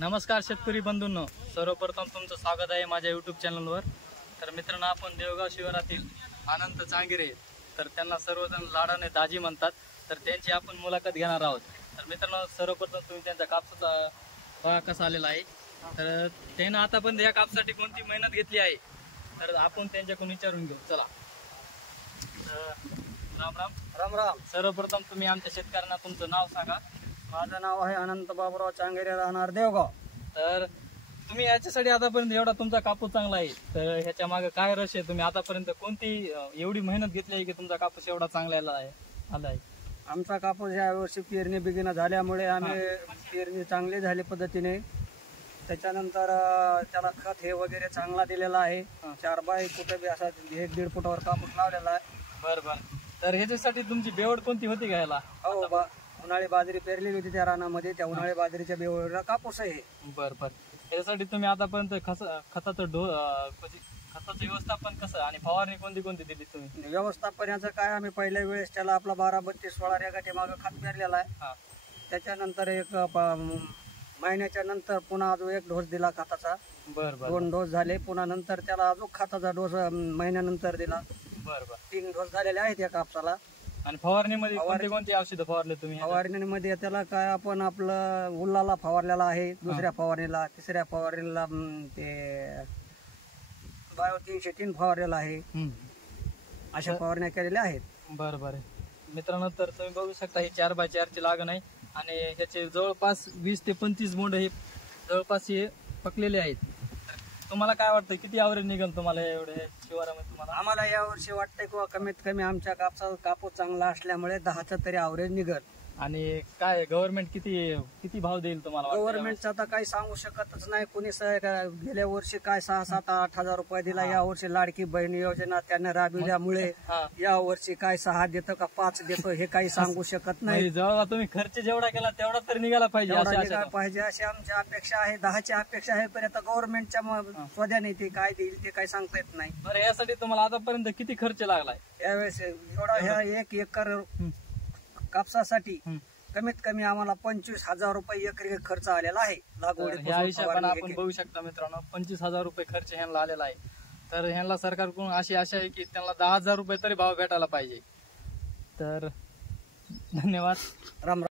नमस्कार शेतकरी बंधूंनो, सर्वप्रथम तुमचं स्वागत आहे माझ्या यूट्यूब चॅनलवर। तर मित्रांनो, आपण देवगाव शिवारातील अनंत चांगिरे, तर त्यांना सर्वजण लाडाने दाजी म्हणतात, तर त्यांची आपण मुलाखत घेणार आहोत। तर मित्रांनो, सर्वप्रथम तुम्ही त्यांचा कापसाचा बघा कसा आलेला आहे। तर त्यानं आतापर्यंत या कापसासाठी कोणती मेहनत घेतली आहे, तर आपण त्यांच्याकडून विचारून घेऊ। चला, राम राम। राम राम। सर्वप्रथम तुम्ही आमच्या शेतकऱ्यांना तुमचं नाव सांगा। माझं नाव आहे अनंत बाबूराव चांगेरे, राहणार देवगाव। तर तुम्ही याच्यासाठी आतापर्यंत एवढा तुमचा कापूस चांगला आहे, तर ह्याच्या मागे काय रस आहे? तुम्ही आतापर्यंत कोणती एवढी मेहनत घेतली आहे की तुमचा कापूस एवढा चांगला आलाय? आमचा कापूस या वर्षी पेरणी बिगिन झाल्यामुळे आम्ही पेरणी चांगली झाली पद्धतीने, त्याच्यानंतर त्याला खत हे वगैरे चांगला दिलेला आहे। 4 बाय कुठे बी असा 1-1.5 फुटावर कापूस लावलेला आहे। बरं। तर ह्याच्यासाठी तुमची बेवड कोणती होती घ्यायला? हो, उन्हाळी बाजरी पेरलेली होती त्या रानामध्ये, त्या उन्हाळी बाजरीच्या बेवडीला कापूस आहे। बरं। याच्यासाठी तुम्ही आतापर्यंत खताचं खताचं व्यवस्थापन कसं आणि फवारणी कोणती दिली तुम्ही? व्यवस्थापनाचं काय, आम्ही पहिल्या वेळेस त्याला आपला 12-32-16 रेगाटे मागं खत पेरलेला आहे। त्याच्यानंतर एक महिन्याच्या नंतर पुन्हा अजून 1 डोस दिला खताचा। बरं 2 डोस झाले, पुन्हा नंतर त्याला अजून खताचा डोस महिन्यानंतर दिला। बरं 3 डोस झालेले आहेत या कापसाला। आणि फवारणीमध्ये कोणती औषधं फवारली तुम्ही? फवारणीमध्ये त्याला काय, आपण आपलं उल्लाला फवारलेला आहे, दुसऱ्या फवारणीला, तिसऱ्या फवारणीला ते बायो 303 फवारलेला आहे। अशा फवारण्या केलेल्या आहेत। बरं मित्रांनो, तर तुम्ही बघू शकता ही 4 बाय 4 ची लागण आहे आणि ह्याचे जवळपास 20 ते 25 बोंड हे जवळपास हे पकलेले आहेत। तुम्हाला काय वाटतं, किती ॲव्हरेज निघेल तुम्हाला एवढे शिवारामध्ये? तुम्हाला? आम्हाला यावर्षी वाटतंय किंवा कमीत कमी आमच्या कापसाचा कापूस चांगला असल्यामुळे 10चं तरी ॲव्हरेज निघल। आणि काय गव्हर्नमेंट किती भाव देईल तुम्हाला? गव्हर्नमेंटचं आता काही सांगू शकतच नाही कुणी। गेल्या वर्षी काय 6-7-8 हजार रुपये दिला, या वर्षी लाडकी बहीण योजना त्याने राबविल्यामुळे या वर्षी काय 6 देतं का 5 देतं हे काही सांगू शकत नाही। जेव्हा तुम्ही खर्च जेवढा केला तेवढा तरी निघाला पाहिजे अशी आमची अपेक्षा आहे। 10ची अपेक्षा आहे, पण आता गव्हर्नमेंटच्या स्वध्याने ते काय देईल ते काही सांगता येत नाही। बरं, यासाठी तुम्हाला आतापर्यंत किती खर्च लागलाय? यावेळेस एवढा ह्या 1 एकर कापसासाठी कमीत कमी आम्हाला 25,000 रुपये एकरी खर्च आलेला आहे लागवडी। या हिशोबाने आपण बघू शकता मित्रांनो, 25,000 रुपये खर्च ह्यांना आलेला आहे। तर ह्यांना सरकारकडून अशी आशा आहे की त्यांना 10,000 रुपये तरी भाव भेटायला पाहिजे। तर धन्यवाद। राम राम।